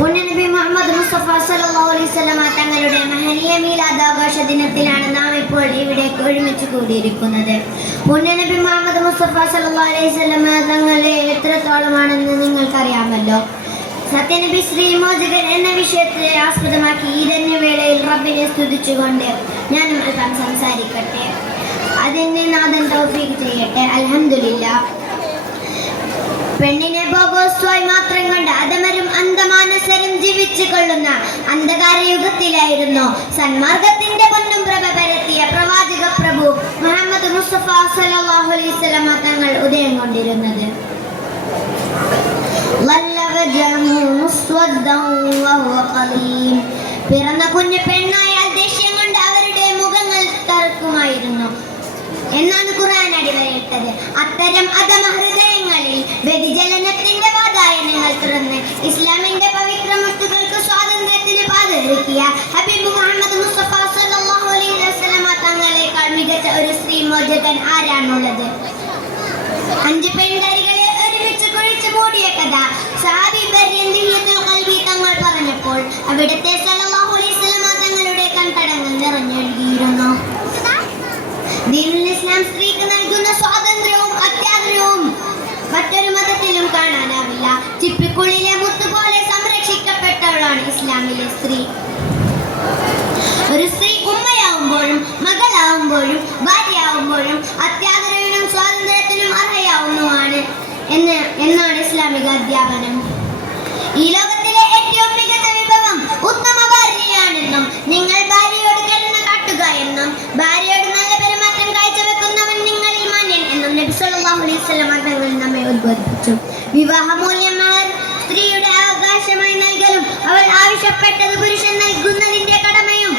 മുന്നനബി മുഹമ്മദ് മുസ്തഫ സല്ലല്ലാഹു അലൈഹി വസല്ലം തങ്ങളുടെ മഹനീയ മീലാദാഘോഷ ദിനത്തിലാണ് നാം ഇപ്പോൾ ഇവിടെ ഒരുമിച്ച് കൂടിയിരിക്കുന്നത്. മുന്നനബി മുഹമ്മദ് മുസ്തഫ സല്ലല്ലാഹു അലൈഹി വസല്ലം തങ്ങളെ എത്രത്തോളമാണെന്ന് നിങ്ങൾക്കറിയാമല്ലോ. സത്യനബി ശ്രീമോചകൻ എന്ന വിഷയത്തെ ആസ്പദമാക്കി ഈ ധന്യവേളയിൽ റബ്ബിനെ സ്തുതിച്ചുകൊണ്ട് ഞാനും അല്പം സംസാരിക്കട്ടെ. അതിന് നാഥൻ തൗഫീഖ് ചെയ്യട്ടെ. അൽഹംദുലില്ലാഹ്. പെണ്ണിനെ ഭോഗോസ്വായി മാത്രം കണ്ട് അധമരും അന്ധമാനസരും ജീവിച്ചു കൊള്ളുന്ന അന്ധകാര യുഗത്തിലായിരുന്നു സന്മാർഗത്തിന്റെ പൊന്നും പ്രഭ പരത്തിയ പ്രവാചക പ്രഭു മുഹമ്മദ് മുസ്തഫ സല്ലല്ലാഹു അലൈഹി വസല്ലം തങ്ങൾ ഉദയം കൊണ്ടിരുന്നത്. പിറന്ന കുഞ്ഞു പെണ്ണായാൽ ദേഷ്യം കൊണ്ട് അവരുടെ മുഖങ്ങൾ തറക്കുമായിരുന്നു എന്നാണ് ഖുർആൻ അടിവരയിട്ടത്. അത്തരം അധമ ഹൃദയങ്ങളിൽ വ്യതിചലനത്തിന്റെ വാതായനങ്ങൾ തുറന്ന് ഇസ്ലാമിന്റെ പവിത്ര മുത്തുകൾക്ക് സ്വാതന്ത്ര്യത്തിന് പാതയൊരുക്കിയ ഹബീബ് മുഹമ്മദ് മുസ്തഫ സല്ലല്ലാഹു അലൈഹി വസല്ലം തങ്ങളെക്കാൾ മികച്ച ഒരു സ്ത്രീമോചകൻ ആരാണുള്ളത്? 5 പെൺകാരികളെ ഒരുമിച്ച് കുഴിച്ചു മൂടിയ കഥ സഹാബി ഖൽബി തങ്ങൾ പറഞ്ഞപ്പോൾ അവിടുത്തെ സല്ലല്ലാഹു അലൈഹി വസല്ലം തങ്ങളുടെ കൺതടങ്ങൾ നിറഞ്ഞൊഴുകിയിരുന്നു. ദീനുൽ ഇസ്ലാം സ്ത്രീക്ക് നൽകുന്ന സ്വാതന്ത്ര്യവും അത്യാഗ്രഹവും മറ്റൊരു മതത്തിലും കാണാനാവില്ല. ചിപ്പിക്കുള്ളിലെ മുത്തുപോലെ സംരക്ഷിക്കപ്പെട്ടവളാണ് ഇസ്ലാമിലെ സ്ത്രീ. ഒരു സ്ത്രീ ഉമ്മയാവുമ്പോഴും മകളാവുമ്പോഴും ഭാര്യയാവുമ്പോഴും അത്യാഗ്രഹത്തിനും സ്വാതന്ത്ര്യത്തിനും അർഹയാവുന്നതാണ് എന്നാണ് ഇസ്ലാമിക അധ്യാപനം. ഈ ലോകത്തിലെ ഏറ്റവും മികച്ച വിഭവം ഉത്തമ ഭാര്യയാണെന്നും നിങ്ങൾ ഭാര്യയോട് കരുണ കാട്ടുക എന്നും ഭാര്യയോട് നല്ല പെരുമാറ്റം കാഴ്ചവെക്കുന്നവൻ നിങ്ങളിൽ മാന്യൻ എന്നും നബി സല്ലല്ലാഹു അലൈഹി വസല്ലം തങ്ങൾ നമ്മെ ഉദ്ബോധിപ്പിച്ചു. വിവാഹമൂല്യം സ്ത്രീയുടെ അവകാശമായി നൽകലും അവൾ ആവശ്യപ്പെട്ടത് പുരുഷൻ നൽകുന്നതിന്റെ കടമയും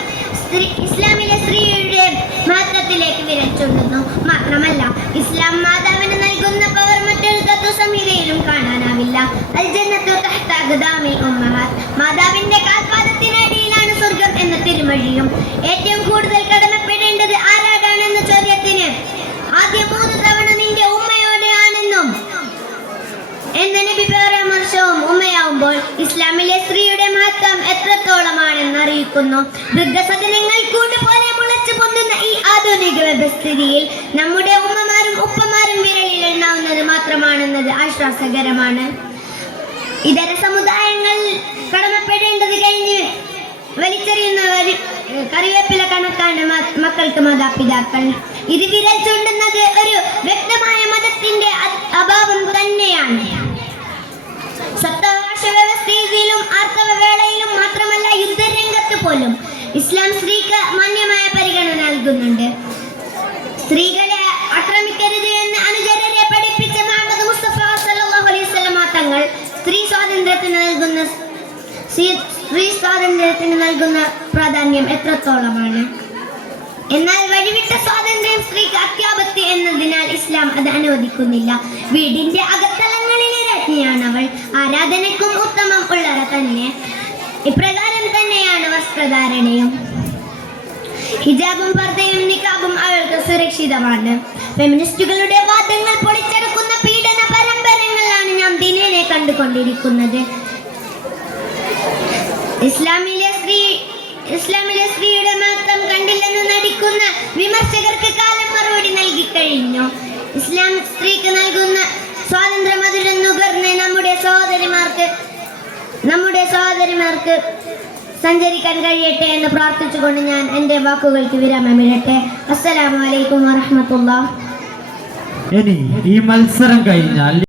ഇസ്ലാമിലെ സ്ത്രീയുടെ മഹത്വത്തിലേക്ക് വിരൽ ചൂണ്ടുന്നു. മാത്രമല്ല ഇസ്ലാം മാതാവിന് നൽകുന്ന പവർ മറ്റൊരു തത്വസംഹിതയിലും കാണാനാവില്ല. അൽ ജന്നത്തു തഹ്ത അഖ്ദാമിൽ ഉമ്മഹാത്ത്, മാതാവിന്റെ കാൽപാദത്തിനടിയിലാണ് സ്വർഗം എന്ന തിരുമൊഴിയും. ഏറ്റവും കൂടുതൽ കടമപ്പെടേണ്ടത് ആരാടാണെന്ന ചോദ്യത്തിന് ആദ്യം 3 തവണ നിന്റെ ഉമ്മയോട് ആണെന്നും എന്ന നബി പരാമർശവും ഉമ്മയാവുമ്പോൾ ഇസ്ലാമിലെ സ്ത്രീയുടെ മഹത്വം എത്രത്തോളമാണെന്ന് അറിയിക്കുന്നു. വൃദ്ധസദനങ്ങൾ കൂടുപോലെ മുളച്ചു പൊന്തുന്ന ഈ ആധുനിക വ്യവസ്ഥിതിയിൽ നമ്മുടെ ഉമ്മമാരും ഉപ്പമാരും വിരലിൽ എണ്ണാവുന്നത് മാത്രമാണെന്നത് ആശ്വാസകരമാണ്. ഇതര സമുദായങ്ങൾ കടമപ്പെടേണ്ടത് കഴിഞ്ഞ് വലിച്ചെറിയുന്നവർ കറിവേപ്പില കണക്കാണ് മക്കൾക്ക് മാതാപിതാക്കൾ. ഇത് വിരൽ ചൂണ്ടുന്നത് ഒരു വ്യക്തമായ മതത്തിന്റെ അഭാവം തന്നെയാണ്. സപ്തഭാഷ വ്യവസ്ഥയിലും ആർത്തവവേളയിലും മാത്രമല്ല യുദ്ധരംഗത്ത് പോലും ഇസ്ലാം സ്ത്രീക്ക് മാന്യമായ പരിഗണന നൽകുന്നുണ്ട്. സ്ത്രീകളെ ആക്രമിക്കരുത് എന്ന് അനുചരരെ പഠിപ്പിച്ച മുഹമ്മദ് മുസ്തഫ സല്ലല്ലാഹു അലൈഹി വസല്ലം തങ്ങൾ സ്ത്രീ സ്വാതന്ത്ര്യത്തിന് നൽകുന്ന പ്രാധാന്യം എത്രത്തോളമാണ്. എന്നാൽ വഴിവിട്ട സ്വാതന്ത്ര്യം സ്ത്രീക്ക് അത്യാപത്തി എന്നതിനാൽ ഇസ്ലാം അത് അനുവദിക്കുന്നില്ല. വീടിന്റെ അകത്തളങ്ങളിലെ രാജ്ഞിയാണ് അവൾ. ആരാധനയ്ക്കും ഉത്തമം ഉള്ളറ തന്നെ. ഇപ്രകാരം തന്നെയാണ് വസ്ത്രധാരണയും. ഹിജാബും പർദ്ദയും നിഖാബും അവൾക്ക് സുരക്ഷിതമാണ്. ഫെമിനിസ്റ്റുകളുടെ വാദങ്ങൾ പൊളിച്ചെടുക്കുന്ന പീഡന പരമ്പരകളാണ് നാം ദിനേനെ കണ്ടുകൊണ്ടിരിക്കുന്നത്. ഇസ്ലാമിലെ സ്ത്രീയുടെ മഹത്വം കണ്ടില്ലെന്ന് നടിക്കുന്ന വിമർശകർക്ക് കാലം മറുപടി നൽകി കഴിഞ്ഞു. ഇസ്ലാം സ്ത്രീക്ക് നൽകുന്ന സ്വാതന്ത്ര്യ മധുരം നുകർന്ന് നമ്മുടെ സഹോദരിമാർക്ക് സഞ്ചരിക്കാൻ കഴിയട്ടെ എന്ന് പ്രാർത്ഥിച്ചുകൊണ്ട് ഞാൻ എൻ്റെ വാക്കുകൾക്ക് വിരാമമിടട്ടെ. അസ്സലാമു അലൈക്കും വറഹ്മത്തുള്ളാഹി. ഇനി ഈ മത്സരം കഴിഞ്ഞാൽ